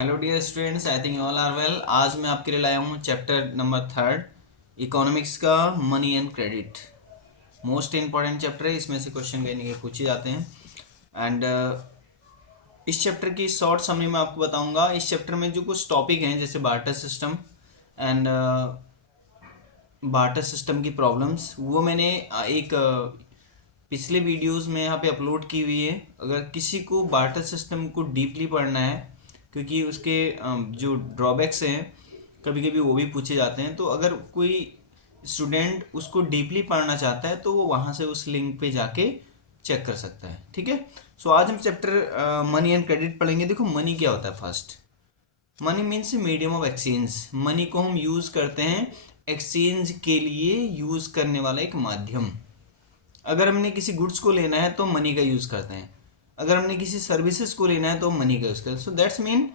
Hello dear students, I think you all are well. आज मैं आपके लिए लाया हूँ चैप्टर नंबर 3 इकोनॉमिक्स का money and credit. Most important chapter है, इसमें से क्वेश्चन कहीं ना कहीं पूछे जाते हैं। एंड इस चैप्टर की शॉर्ट समरी मैं आपको बताऊंगा। इस चैप्टर में जो कुछ टॉपिक हैं जैसे barter system and barter system की प्रॉब्लम्स, वो मैंने एक पिछले वीडियोस में यहाँ पे अपलोड की हुई है। अगर किसी को बार्टर सिस्टम को डीपली पढ़ना है, क्योंकि उसके जो ड्रॉबैक्स हैं कभी कभी वो भी पूछे जाते हैं, तो अगर कोई स्टूडेंट उसको डीपली पढ़ना चाहता है तो वो वहाँ से उस लिंक पे जाके चेक कर सकता है। ठीक है। सो आज हम चैप्टर मनी एंड क्रेडिट पढ़ेंगे। देखो, मनी क्या होता है। First, money means medium of exchange. Money को हम यूज़ करते हैं एक्सचेंज के लिए, यूज़ करने वाला एक माध्यम। अगर हमने किसी गुड्स को लेना है तो मनी का यूज़ करते हैं, अगर हमने किसी सर्विसेज को लेना है तो मनी का यूज़ करते हैं। So that's mean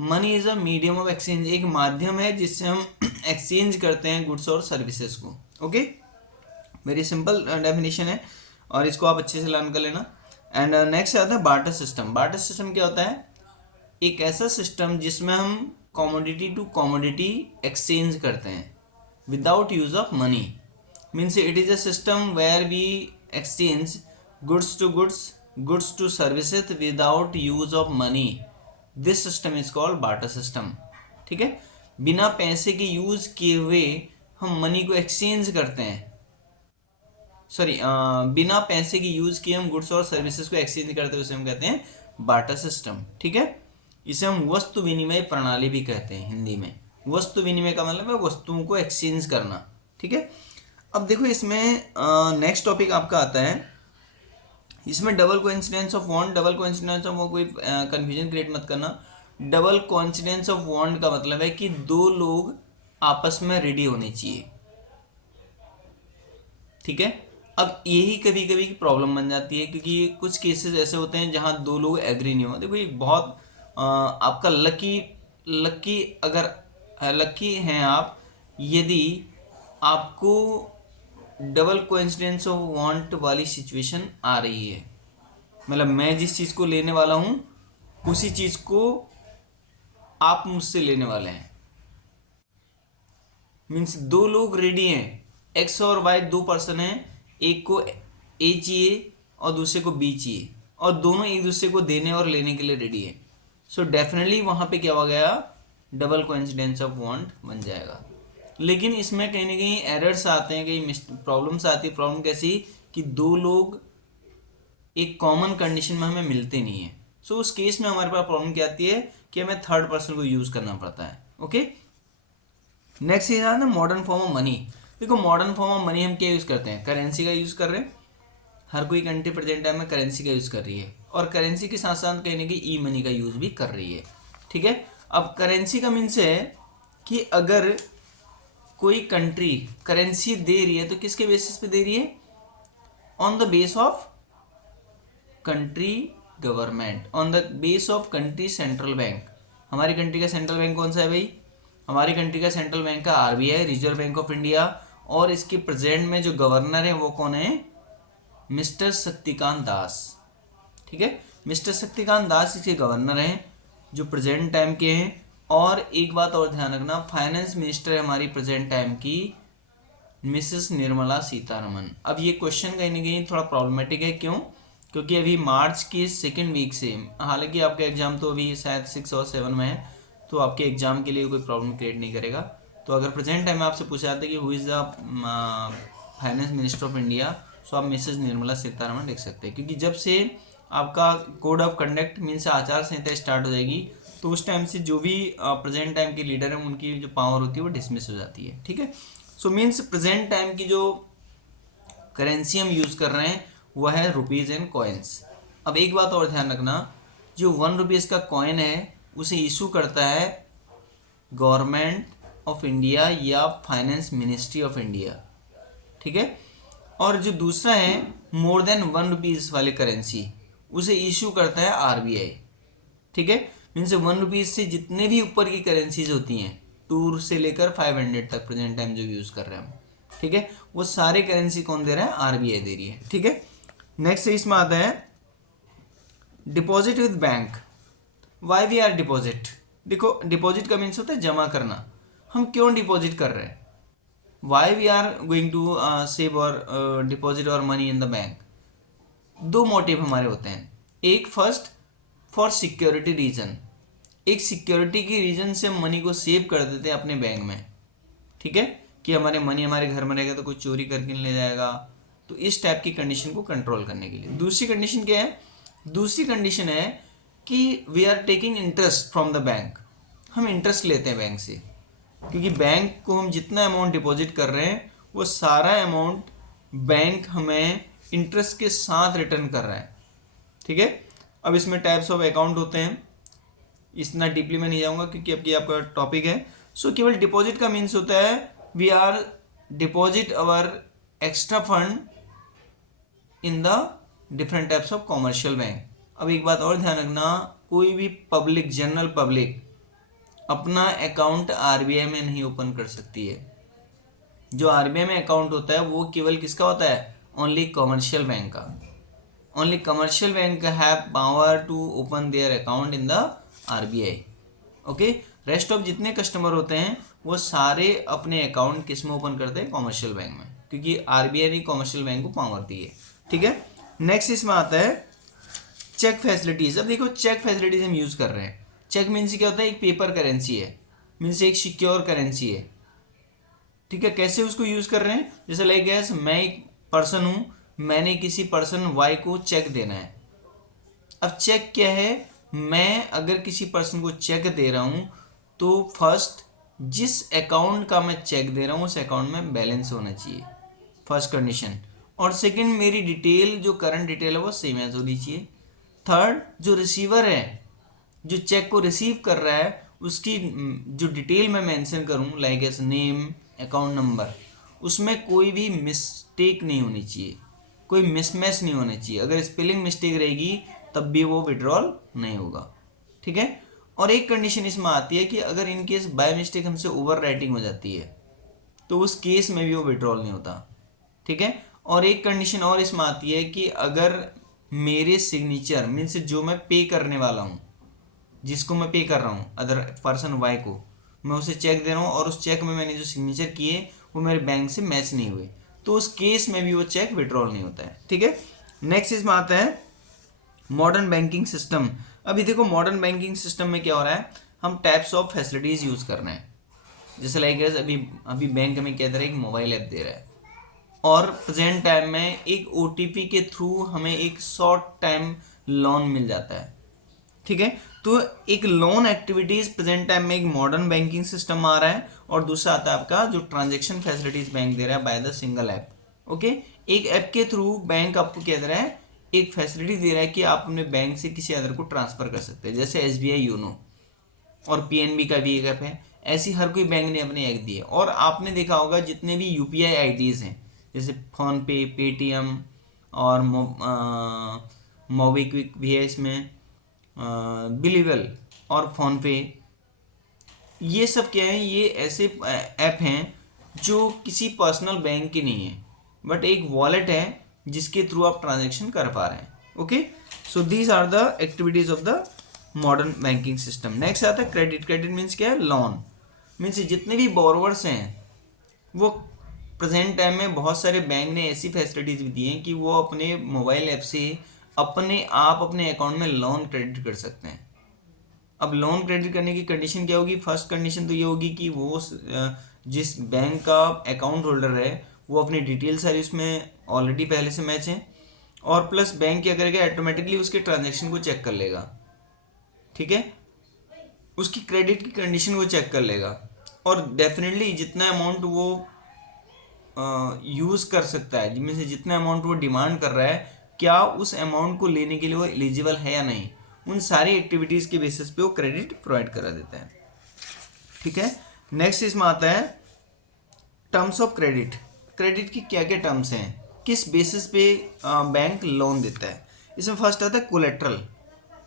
money is a medium of exchange, एक माध्यम है जिससे हम एक्सचेंज करते हैं गुड्स और सर्विसेज को। ओके, वेरी सिंपल डेफिनेशन है और इसको आप अच्छे से लर्न कर लेना। एंड नेक्स्ट आता है बार्टर सिस्टम। बार्टर सिस्टम क्या होता है? एक ऐसा सिस्टम जिसमें हम कमोडिटी टू कमोडिटी एक्सचेंज करते हैं without use of money. Means it is a system where we exchange goods to goods, goods to services without use of money. This system is called barter system. ठीक है। बिना पैसे के use किए हुए हम मनी को एक्सचेंज करते हैं। सॉरी, बिना पैसे की यूज किए हम गुड्स और सर्विसेज को एक्सचेंज करते हैं, उसे हम कहते हैं बार्टर सिस्टम। ठीक है। इसे हम वस्तु विनिमय प्रणाली भी कहते हैं हिंदी में। वस्तु विनिमय का मतलब है वस्तुओं को एक्सचेंज करना। ठीक है। अब देखो, इसमें नेक्स्ट टॉपिक आपका आता है, इसमें double coincidence of bond. Double coincidence of, कोई कंफ्यूजन क्रिएट मत करना। डबल कोइंसिडेंस ऑफ बॉन्ड का मतलब है कि दो लोग आपस में रेडी होने चाहिए। ठीक है। अब यही कभी कभी की प्रॉब्लम बन जाती है, क्योंकि कुछ केसेस ऐसे होते हैं जहां दो लोग एग्री नहीं हो। देखो, ये बहुत आपका लकी लकी अगर लकी हैं आप, यदि आपको डबल कोइंसिडेंस ऑफ वांट वाली सिचुएशन आ रही है। मतलब मैं जिस चीज़ को लेने वाला हूँ उसी चीज़ को आप मुझसे लेने वाले हैं। मीन्स दो लोग रेडी हैं, एक्स और वाई दो पर्सन हैं, एक को ए चाहिए और दूसरे को बी चाहिए, और दोनों एक दूसरे को देने और लेने के लिए रेडी है। सो डेफिनेटली वहाँ पे क्या हो गया? डबल कोइंसिडेंस ऑफ वांट बन जाएगा। लेकिन इसमें कहीं ना कहीं एरर्स आते हैं, कहीं प्रॉब्लम्स आती है। प्रॉब्लम कैसी? कि दो लोग एक कॉमन कंडीशन में हमें मिलते नहीं है। सो उस केस में हमारे पास प्रॉब्लम क्या आती है कि हमें थर्ड पर्सन को यूज़ करना पड़ता है। ओके। नेक्स्ट ये है ना मॉडर्न फॉर्म ऑफ मनी। देखो, मॉडर्न फॉर्म ऑफ मनी हम क्या यूज़ करते हैं? करेंसी का यूज़ कर रहे हैं। हर कोई कंट्री प्रेजेंट टाइम में करेंसी का यूज़ कर रही है, और करेंसी के साथ साथ कहीं ना कहीं ई मनी का यूज़ भी कर रही है। ठीक है। अब करेंसी का मीन्स है कि अगर कोई कंट्री करेंसी दे रही है तो किसके बेसिस पे दे रही है? On the base of country government, on the base of country central bank. हमारी कंट्री का सेंट्रल बैंक कौन सा है भाई? हमारी कंट्री का सेंट्रल बैंक का RBI, reserve bank of India. और इसके प्रेजेंट में जो गवर्नर है वो कौन है? मिस्टर शक्तिकांत दास। ठीक है। मिस्टर शक्तिकांत दास इसके गवर्नर हैं जो प्रेजेंट टाइम के हैं। और एक बात और ध्यान रखना, फाइनेंस मिनिस्टर है हमारी प्रेजेंट टाइम की मिसेस निर्मला सीतारमन। अब ये क्वेश्चन कहीं ना कहीं थोड़ा प्रॉब्लमेटिक है। क्यों? क्योंकि अभी मार्च के सेकेंड वीक से, हालांकि आपका एग्जाम तो अभी शायद 6 और 7 में है, तो आपके एग्जाम के लिए कोई प्रॉब्लम क्रिएट नहीं करेगा। तो अगर प्रेजेंट टाइम में आपसे पूछा जाता है कि who is the finance minister of India, so आप मिसेस निर्मला सीतारमन लिख सकते हैं। क्योंकि जब से आपका कोड ऑफ कंडक्ट मीन्स आचार संहिता स्टार्ट हो जाएगी, तो उस टाइम से जो भी प्रेजेंट टाइम के लीडर हैं उनकी जो पावर होती है वो डिसमिस हो जाती है। ठीक है। सो मीन्स प्रेजेंट टाइम की जो करेंसी हम यूज़ कर रहे हैं वह है रुपीज़ एंड कॉइन्स। अब एक बात और ध्यान रखना, जो 1 रुपीज़ का कॉइन है उसे इशू करता है गवर्नमेंट ऑफ इंडिया या फाइनेंस मिनिस्ट्री ऑफ इंडिया। ठीक है। और जो दूसरा है मोर देन 1 रुपीज़ वाले करेंसी, उसे इशू करता है आरबीआई। ठीक है। मीन्स 1 रुपीज़ से जितने भी ऊपर की करेंसीज होती हैं, 2 से लेकर 500 तक प्रेजेंट टाइम जो यूज़ कर रहे हैं हम, ठीक है, वो सारे करेंसी कौन दे रहा है? आरबीआई दे रही है। ठीक है। नेक्स्ट इसमें आता है deposit with bank. Why we are deposit, देखो डिपॉजिट का मीन्स होता है जमा करना, हम क्यों डिपॉजिट कर रहे हैं, why we are going to save और डिपॉजिट और मनी इन द बैंक। दो मोटिव हमारे होते हैं, एक फर्स्ट फॉर सिक्योरिटी रीजन, एक सिक्योरिटी की रीजन से हम मनी को सेव कर देते हैं अपने बैंक में, ठीक है, कि हमारे मनी हमारे घर में रहेगा तो कोई चोरी करके नहीं ले जाएगा, तो इस टाइप की कंडीशन को कंट्रोल करने के लिए। दूसरी कंडीशन क्या है, दूसरी कंडीशन है कि we are taking interest from the bank, हम इंटरेस्ट लेते हैं बैंक से, क्योंकि बैंक को हम जितना अमाउंट डिपॉजिट कर रहे हैं वो सारा अमाउंट बैंक हमें इंटरेस्ट के साथ रिटर्न कर रहा है, ठीक है। अब इसमें टाइप्स ऑफ अकाउंट होते हैं, इतना डीपली मैं नहीं जाऊंगा क्योंकि अब ये आपका टॉपिक है। सो केवल डिपॉजिट का मीन्स होता है we are deposit our extra fund in the different types of commercial bank. अब एक बात और ध्यान रखना, कोई भी पब्लिक, जनरल पब्लिक अपना अकाउंट आरबीआई में नहीं ओपन कर सकती है। जो आरबीआई में अकाउंट होता है वो केवल किसका होता है, ओनली कमर्शियल बैंक का। Only commercial bank have power to open their account in the RBI, okay. Rest of जितने कस्टमर होते हैं वो सारे अपने अकाउंट किस में ओपन करते हैं, कमर्शियल बैंक में, क्योंकि आरबीआई ने कमर्शियल बैंक को पावर दी है, ठीक है। नेक्स्ट इसमें आता है चेक फैसिलिटीज। अब देखो चेक फैसिलिटीज हम यूज कर रहे हैं, चेक मीन्स क्या होता है, एक पेपर करेंसी है, मीन्स एक सिक्योर करेंसी है, ठीक है। कैसे उसको यूज कर रहे हैं, जैसे लाइक गैस मैं एक पर्सन हूं, मैंने किसी पर्सन वाई को चेक देना है। अब चेक क्या है, मैं अगर किसी पर्सन को चेक दे रहा हूं तो फर्स्ट जिस अकाउंट का मैं चेक दे रहा हूं उस अकाउंट में बैलेंस होना चाहिए, फर्स्ट कंडीशन। और सेकंड, मेरी डिटेल जो करंट डिटेल है वो सेम एज होनी चाहिए। थर्ड, जो रिसीवर है, जो चेक को रिसीव कर रहा है, उसकी जो डिटेल मैं मेंशन करूं like S name, account number, उसमें कोई भी मिस्टेक नहीं होनी चाहिए, कोई मिसमैच नहीं होना चाहिए। अगर स्पेलिंग मिस्टेक रहेगी तब भी वो विड्रॉल नहीं होगा, ठीक है। और एक कंडीशन इसमें आती है कि अगर इन केस बाय मिस्टेक हमसे ओवर राइटिंग हो जाती है तो उस केस में भी वो विड्रॉल नहीं होता, ठीक है। और एक कंडीशन और इसमें आती है कि अगर मेरे सिग्नेचर मीन्स जो मैं पे करने वाला हूँ, जिसको मैं पे कर रहा हूँ अदर पर्सन वाई को, मैं उसे चेक दे रहा हूँ और उस चेक में मैंने जो सिग्नेचर किए वो मेरे बैंक से मैच नहीं हुए, तो उस केस में भी वो चेक विड्रॉल नहीं होता है, ठीक है। नेक्स्ट इसमें आता है मॉडर्न बैंकिंग सिस्टम। अभी देखो मॉडर्न बैंकिंग सिस्टम में क्या हो रहा है, हम टाइप्स ऑफ फैसिलिटीज यूज कर रहे हैं। जैसे लाइक अभी अभी बैंक हमें क्या दे रहा है, एक मोबाइल ऐप दे रहा है, और प्रेजेंट टाइम में एक ओटीपी के थ्रू हमें एक शॉर्ट टाइम लोन मिल जाता है, ठीक है। तो एक लोन एक्टिविटीज प्रेजेंट टाइम में एक मॉडर्न बैंकिंग सिस्टम आ रहा है, और दूसरा आता है आपका जो ट्रांजैक्शन फैसिलिटीज बैंक दे रहा है by the single app, okay. एक ऐप के थ्रू बैंक आपको क्या दे रहा है, एक फैसिलिटी दे रहा है कि आप अपने बैंक से किसी अदर को ट्रांसफर कर सकते हैं, जैसे एसबीआई योनो और पीएनबी का भी एक ऐप है। ऐसी हर कोई बैंक ने अपने ऐप दिए, और आपने देखा होगा जितने भी यूपीआई आईडीज हैं जैसे फोन पे, पेटीएम और मोबीक्विक भी है इसमें, बिलीवल और फोन पे, ये सब क्या है, ये ऐसे ऐप हैं जो किसी पर्सनल बैंक की नहीं है, बट एक वॉलेट है जिसके थ्रू आप ट्रांजैक्शन कर पा रहे हैं, okay. So these are the activities of the modern banking system. Next आता है क्रेडिट। क्रेडिट मीन्स क्या है, लोन मीन्स जितने भी बोरोवर्स हैं वो प्रेजेंट टाइम में बहुत सारे बैंक ने ऐसी फैसिलिटीज भी दी हैं कि वो अपने मोबाइल ऐप से अपने आप अपने अकाउंट में लोन क्रेडिट कर सकते हैं। अब लोन क्रेडिट करने की कंडीशन क्या होगी, फर्स्ट कंडीशन तो ये होगी कि वो जिस बैंक का अकाउंट होल्डर है वो अपनी डिटेल सारी उसमें ऑलरेडी पहले से मैच है, और प्लस बैंक क्या करेगा, ऑटोमेटिकली उसके ट्रांजेक्शन को चेक कर लेगा, ठीक है, उसकी क्रेडिट की कंडीशन को चेक कर लेगा, और डेफिनेटली जितना अमाउंट वो यूज़ कर सकता है, जिनमें से जितना अमाउंट वो डिमांड कर रहा है, क्या उस अमाउंट को लेने के लिए वो एलिजिबल है या नहीं, उन सारी एक्टिविटीज़ के बेसिस पे वो क्रेडिट प्रोवाइड करा देता है, ठीक है। नेक्स्ट इसमें आता है टर्म्स ऑफ क्रेडिट। क्रेडिट की क्या क्या टर्म्स हैं, किस बेसिस पे बैंक लोन देता है। इसमें फर्स्ट आता है कोलेट्रल।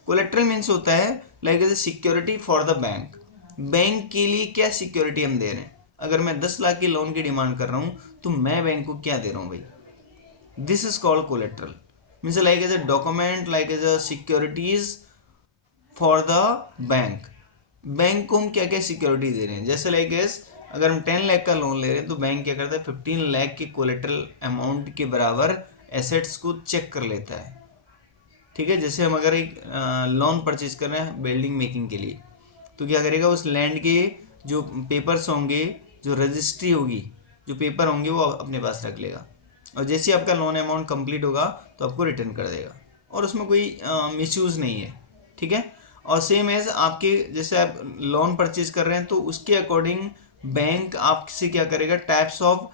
कोलेट्रल मीन्स होता है like as a security for the bank. Bank के लिए क्या सिक्योरिटी हम दे रहे हैं, अगर मैं 10 लाख की लोन की डिमांड कर रहा हूँ तो मैं बैंक को क्या दे रहा हूँ भाई, this is called collateral. Means like as a document, like as a securities for the bank. Bank को हम क्या क्या सिक्योरिटी दे रहे हैं, जैसे लाइक एस अगर हम 10 लाख का लोन ले रहे हैं तो बैंक क्या करता है 15 लाख के कोलेटरल अमाउंट के बराबर एसेट्स को चेक कर लेता है। ठीक है, जैसे हम अगर एक लोन परचेज कर रहे हैं बिल्डिंग मेकिंग के लिए, तो क्या करेगा उस लैंड के जो पेपर्स होंगे, जो रजिस्ट्री होगी, जो पेपर होंगे वो अपने पास रख लेगा, और जैसे ही आपका लोन अमाउंट कंप्लीट होगा तो आपको रिटर्न कर देगा, और उसमें कोई मिसयूज़ नहीं है। ठीक है, और सेम एज आपके जैसे आप लोन परचेज कर रहे हैं तो उसके अकॉर्डिंग बैंक आपसे क्या करेगा, टाइप्स ऑफ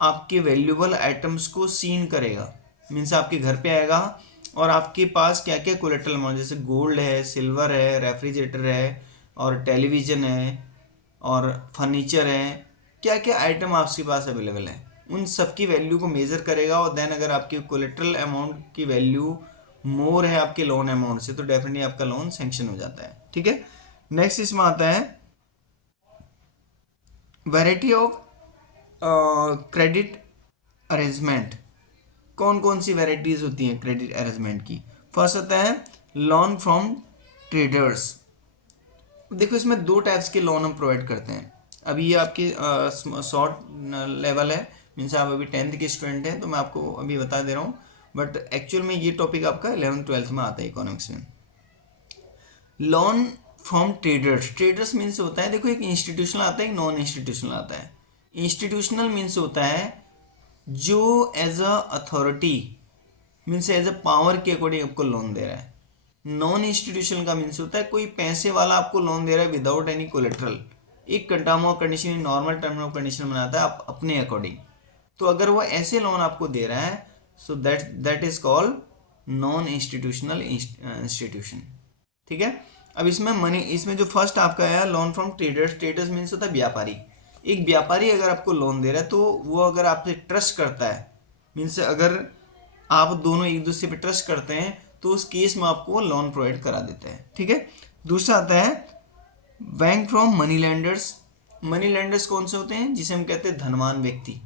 आपके वैल्यूएबल आइटम्स को सीन करेगा। मीन्स आपके घर पे आएगा और आपके पास क्या क्या कोलेटरल अमाउंट, जैसे गोल्ड है, सिल्वर है, रेफ्रिजरेटर है, और टेलीविज़न है, और फर्नीचर है, क्या क्या आइटम आपके पास अवेलेबल है, उन सब की वैल्यू को मेज़र करेगा। और देन अगर आपके कोलेटरल अमाउंट की वैल्यू मोर है आपके लोन अमाउंट से तो डेफिनेटली आपका लोन सैंक्शन हो जाता है। ठीक है, नेक्स्ट इसमें आता है वैरायटी ऑफ क्रेडिट अरेंजमेंट। कौन कौन सी वैरायटीज होती हैं क्रेडिट अरेंजमेंट की। फर्स्ट आता है लोन फ्रॉम ट्रेडर्स। देखो इसमें दो टाइप्स के लोन हम प्रोवाइड करते हैं। अभी ये आपकी शॉर्ट लेवल है, मीन्स आप अभी 10th के स्टूडेंट हैं तो मैं आपको अभी बता दे रहा हूँ, बट एक्चुअल में ये टॉपिक आपका 11th-12th में आता है इकोनॉमिक्स में। Loan from traders, traders means होता है, देखो एक इंस्टीट्यूशनल आता है, एक नॉन इंस्टीट्यूशनल आता है। इंस्टीट्यूशनल मीन्स होता है जो as a authority means as a power के अकॉर्डिंग आपको लोन दे रहा है। नॉन इंस्टीट्यूशनल का मीन्स होता है कोई पैसे वाला आपको लोन दे रहा है विदाउट एनी कोलेट्रल, एक term of condition, normal term of condition बनाता है आप अपने अकॉर्डिंग। तो अगर वो ऐसे लोन आपको दे रहा है so that is called non institutional institution. ठीक है, अब इसमें मनी, इसमें जो फर्स्ट आपका है loan from traders, traders means होता है व्यापारी। एक व्यापारी अगर आपको लोन दे रहा है तो वो अगर आपसे ट्रस्ट करता है, मीन्स अगर आप दोनों एक दूसरे पे ट्रस्ट करते हैं तो उस केस में आपको लोन प्रोवाइड करा देते हैं। ठीक है, दूसरा आता है bank from money landers. Money landers कौन से होते हैं, जिसे हम कहते हैं धनवान व्यक्ति।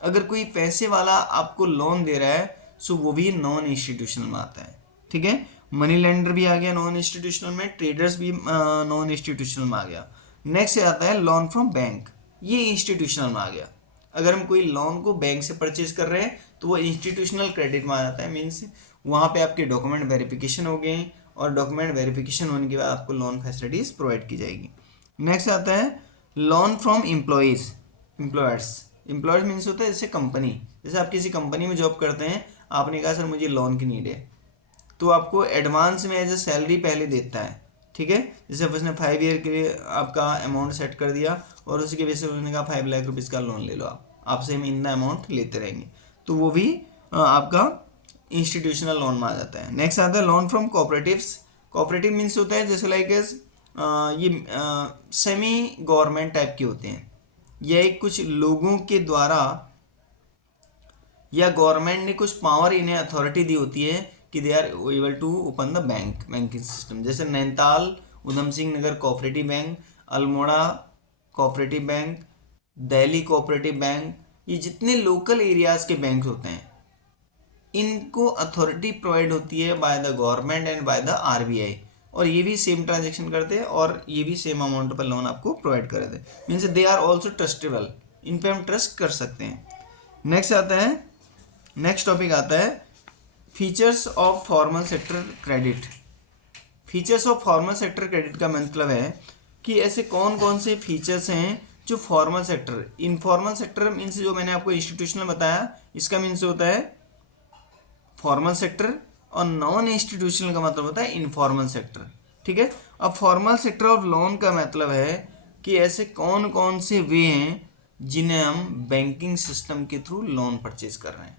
अगर कोई पैसे वाला आपको लोन दे रहा है सो वो भी नॉन इंस्टीट्यूशनल में आता है। ठीक है, मनी लेंडर भी आ गया नॉन इंस्टीट्यूशनल में, ट्रेडर्स भी नॉन इंस्टीट्यूशनल में आ गया। नेक्स्ट आता है लोन फ्रॉम बैंक, ये इंस्टीट्यूशनल में आ गया। अगर हम कोई लोन को बैंक से परचेज कर रहे हैं तो वो इंस्टीट्यूशनल क्रेडिट में आ जाता है, मीन्स वहाँ पे आपके डॉक्यूमेंट वेरिफिकेशन हो गए, और डॉक्यूमेंट वेरिफिकेशन होने के बाद आपको लोन फैसिलिटीज़ प्रोवाइड की जाएगी। नेक्स्ट आता है loan from employees, employers. Employers means होता है जैसे कंपनी, जैसे आप किसी कंपनी में जॉब करते हैं, आपने कहा सर मुझे लोन की नीड है, तो आपको एडवांस में एज ए सैलरी पहले देता है। ठीक है, जैसे उसने 5 ईयर के लिए आपका अमाउंट सेट कर दिया और उसके बेसिस पर उन्होंने कहा 5 लाख रुपीज़ का लोन ले लो, आप आपसे हम इतना अमाउंट लेते रहेंगे, तो वो भी आपका इंस्टीट्यूशनल लोन में आ जाता है। नेक्स्ट आता है loan from cooperatives. Cooperative means होता है जैसे लाइक ये सेमी गवर्नमेंट टाइप के होते हैं, या एक कुछ लोगों के द्वारा या गवर्नमेंट ने कुछ पावर इन्हें अथॉरिटी दी होती है कि they are able to open the banking system. जैसे Nainital Udham Singh Nagar cooperative bank, Almora cooperative bank, Delhi cooperative bank, ये जितने लोकल एरियाज के बैंक होते हैं इनको अथॉरिटी प्रोवाइड होती है by the government and bye the RBI, और ये भी सेम ट्रांजेक्शन करते हैं और ये भी सेम अमाउंट पर लोन आपको प्रोवाइड कर देते हैं, means they are also trustable, इन पे हम ट्रस्ट कर सकते हैं। नेक्स्ट आता है, नेक्स्ट टॉपिक आता है features of formal sector credit. Features of formal sector credit का मतलब है कि ऐसे कौन कौन से फीचर्स हैं जो formal sector, informal sector means जो मैंने आपको इंस्टीट्यूशनल बताया इसका मीन्स होता है फॉर्मल सेक्टर, और नॉन इंस्टीट्यूशनल का मतलब होता है इनफॉर्मल सेक्टर। ठीक है, अब फॉर्मल सेक्टर ऑफ लोन का मतलब है कि ऐसे कौन कौन से वे हैं जिन्हें हम बैंकिंग सिस्टम के थ्रू लोन परचेज कर रहे हैं।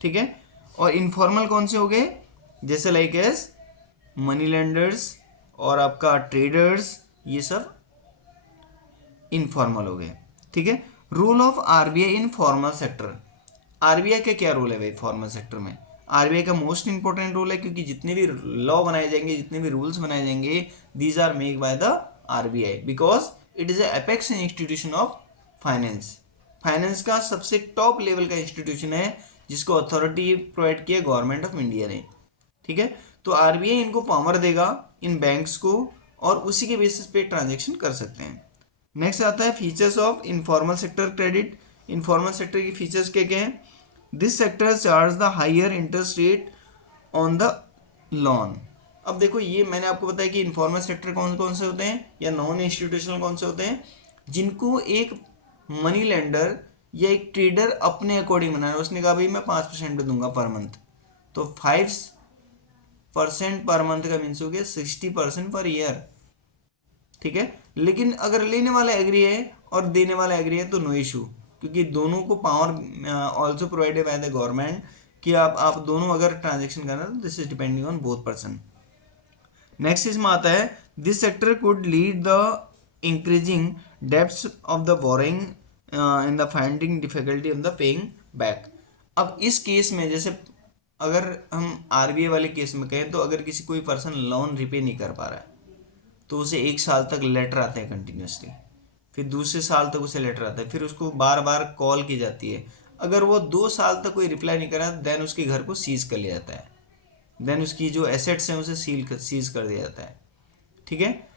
ठीक है, और इनफॉर्मल कौन से हो गए, जैसे लाइक एस मनी लेंडर्स और आपका ट्रेडर्स, ये सब इनफॉर्मल हो गए। ठीक है, rule of RBI in formal sector. RBI का क्या रोल है भाई फॉर्मल सेक्टर में, आरबीआई का मोस्ट इंपॉर्टेंट रोल है, क्योंकि जितने भी लॉ बनाए जाएंगे, जितने भी रूल्स बनाए जाएंगे, these are make by the RBI because it is apex institution of finance. Finance का सबसे टॉप लेवल का इंस्टीट्यूशन है जिसको अथॉरिटी प्रोवाइड किया गवर्नमेंट ऑफ इंडिया ने। ठीक है, तो आरबीआई इनको पावर देगा इन बैंक्स को और उसी के बेसिस पे ट्रांजेक्शन कर सकते हैं। नेक्स्ट आता है features of informal sector credit. Informal sector की फीचर्स क्या क्या हैं? This sector charge the higher interest rate on the loan. अब देखो ये मैंने आपको बताया कि इनफॉर्मल सेक्टर कौन कौन से होते हैं या नॉन इंस्टीट्यूशनल कौन से होते हैं, जिनको एक मनी लेंडर या एक ट्रेडर अपने अकॉर्डिंग बना रहा है। उसने कहा भाई मैं 5% पे दूंगा पर मंथ, तो 5% पर मंथ का मीन्स हो गया 60% पर ईयर, ठीक है। लेकिन अगर लेने वाला एग्री है और देने वाला एग्री है तो नो इशू, क्योंकि दोनों को power also provided by the government कि आप दोनों अगर ट्रांजेक्शन करना तो this is depending on both person. Next इसमें आता है this sector could lead the increasing depths of the boring in the finding difficulty in the paying back. अब इस केस में जैसे अगर हम आरबीआई वाले केस में कहें तो अगर किसी कोई पर्सन लोन रिपे नहीं कर पा रहा है तो उसे 1 साल तक लेटर आते हैं कंटिन्यूसली, फिर दूसरे साल तक उसे लेटर आता है, फिर उसको बार बार कॉल की जाती है। अगर वो 2 साल तक कोई रिप्लाई नहीं करा देन उसके घर को सीज कर लिया जाता है, देन उसकी जो एसेट्स हैं उसे सीज कर दिया जाता है, ठीक है।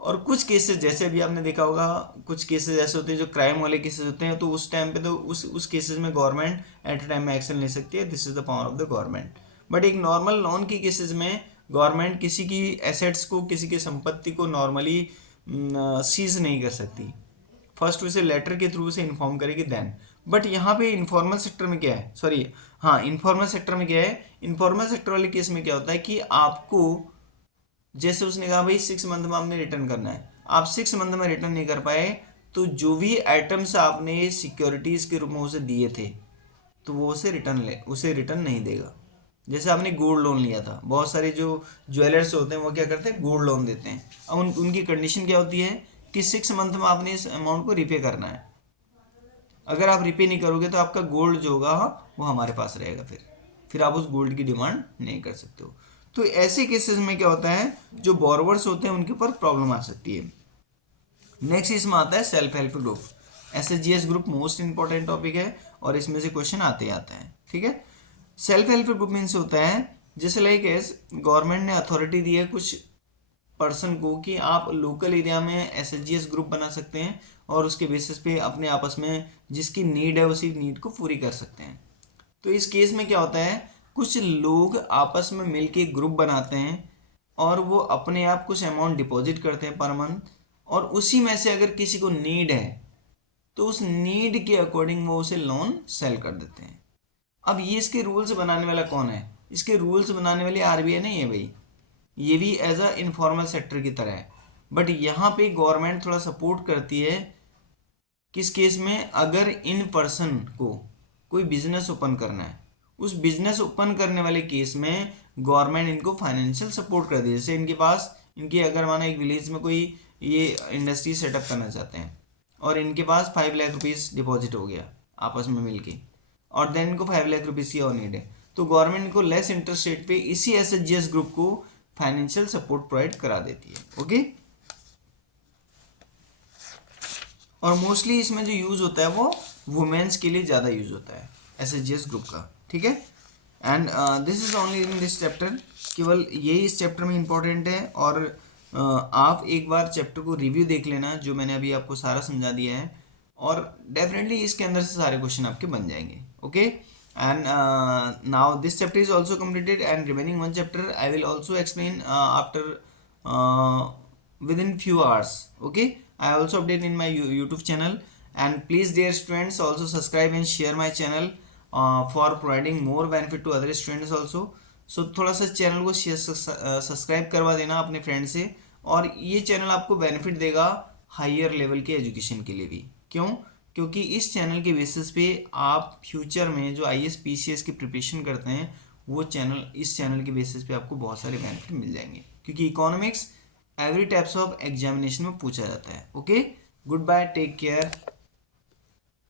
और कुछ केसेस जैसे अभी आपने देखा होगा, कुछ केसेस ऐसे होते हैं जो क्राइम वाले केसेस होते हैं, तो उस टाइम पे तो उस केसेस में गवर्नमेंट एट अ टाइम में एक्शन ले सकती है, this is the power of the government. But एक नॉर्मल लोन की केसेस में गवर्नमेंट किसी की एसेट्स को, किसी की संपत्ति को नॉर्मली सीज नहीं कर सकती, फर्स्ट उसे लेटर के थ्रू से इन्फॉर्म करेगी देन। बट यहाँ पे इनफॉर्मल सेक्टर में क्या है, सॉरी हाँ इनफॉर्मल सेक्टर में क्या है, इनफॉर्मल सेक्टर वाले केस में क्या होता है कि आपको जैसे उसने कहा भाई 6 मंथ में आपने रिटर्न करना है, आप 6 मंथ में रिटर्न नहीं कर पाए तो जो भी आइटम्स आपने सिक्योरिटीज के रूप में उसे दिए थे तो वो उसे रिटर्न नहीं देगा। जैसे आपने गोल्ड लोन लिया था, बहुत सारे जो ज्वेलर्स होते हैं वो क्या करते हैं, गोल्ड लोन देते हैं। अब उनकी कंडीशन क्या होती है कि 6 मंथ में आपने इस अमाउंट को रिपे करना है, अगर आप रिपे नहीं करोगे तो आपका गोल्ड जो होगा वो हमारे पास रहेगा, फिर आप उस गोल्ड की डिमांड नहीं कर सकते हो। तो ऐसे केसेस में क्या होता है, जो बोरोवर्स होते हैं उनके ऊपर प्रॉब्लम आ सकती है। नेक्स्ट इसमें आता है सेल्फ हेल्प ग्रुप। एसएचजीएस ग्रुप मोस्ट इंपॉर्टेंट टॉपिक है और इसमें से क्वेश्चन आते ही आते हैं, ठीक है। सेल्फ हेल्प ग्रुप मीन्स होता है जैसे लाइक गवर्नमेंट ने अथॉरिटी दी है कुछ पर्सन को कि आप लोकल एरिया में एसएचजीएस ग्रुप बना सकते हैं और उसके बेसिस पे अपने आपस में जिसकी नीड है उसी नीड को पूरी कर सकते हैं। तो इस केस में क्या होता है, कुछ लोग आपस में मिलके ग्रुप बनाते हैं और वो अपने आप कुछ अमाउंट डिपॉजिट करते हैं पर मंथ, और उसी में से अगर किसी को नीड है तो उस नीड के अकॉर्डिंग वो उसे लोन सेल कर देते हैं। अब ये इसके रूल्स बनाने वाला कौन है, इसके रूल्स बनाने वाली आरबीआई नहीं है भाई, ये भी एज अ इनफॉर्मल सेक्टर की तरह है। बट यहाँ पे गवर्नमेंट थोड़ा सपोर्ट करती है किस केस में, अगर इन पर्सन को कोई बिजनेस ओपन करना है, उस बिजनेस ओपन करने वाले केस में गवर्नमेंट इनको फाइनेंशियल सपोर्ट कर दी। जैसे इनके पास इनकी अगर माना एक विलेज में कोई ये इंडस्ट्री सेटअप करना चाहते हैं और इनके पास 5 लाख रुपीज़ डिपॉजिट हो गया आपस में मिलके, और देन इनको 5 लाख रुपीज़ की और नीड है, तो गवर्नमेंट इनको लेस इंटरेस्ट रेट पे इसी एसएचजीएस ग्रुप को फाइनेंशियल सपोर्ट प्रोवाइड करा देती है, ओके। और मोस्टली इसमें जो यूज़ होता है वो वुमेन्स के लिए ज़्यादा यूज़ होता है एसएचजीएस ग्रुप का, ठीक है। And this is only in this chapter, केवल यही इस चैप्टर में इम्पोर्टेंट है। और आप एक बार चैप्टर को रिव्यू देख लेना जो मैंने अभी आपको सारा समझा दिया है, और डेफिनेटली इसके अंदर से सारे क्वेश्चन आपके बन जाएंगे, okay. And now this chapter is also completed and remaining 1 chapter I will also explain after within few hours, okay. I also update in my YouTube channel, and please dear students also subscribe and share my channel for providing more benefit to other students also. So थोड़ा सा channel को subscribe करवा देना अपने friend से, और ये channel आपको बेनिफिट देगा हायर लेवल के एजुकेशन के लिए भी। क्यों? क्योंकि इस चैनल के बेसिस पे आप फ्यूचर में जो IAS PCS की प्रिपरेशन करते हैं वो चैनल, इस चैनल के बेसिस पे आपको बहुत सारे बेनिफिट मिल जाएंगे, क्योंकि economics every types of examination में पूछा जाता है, okay. Goodbye, take care.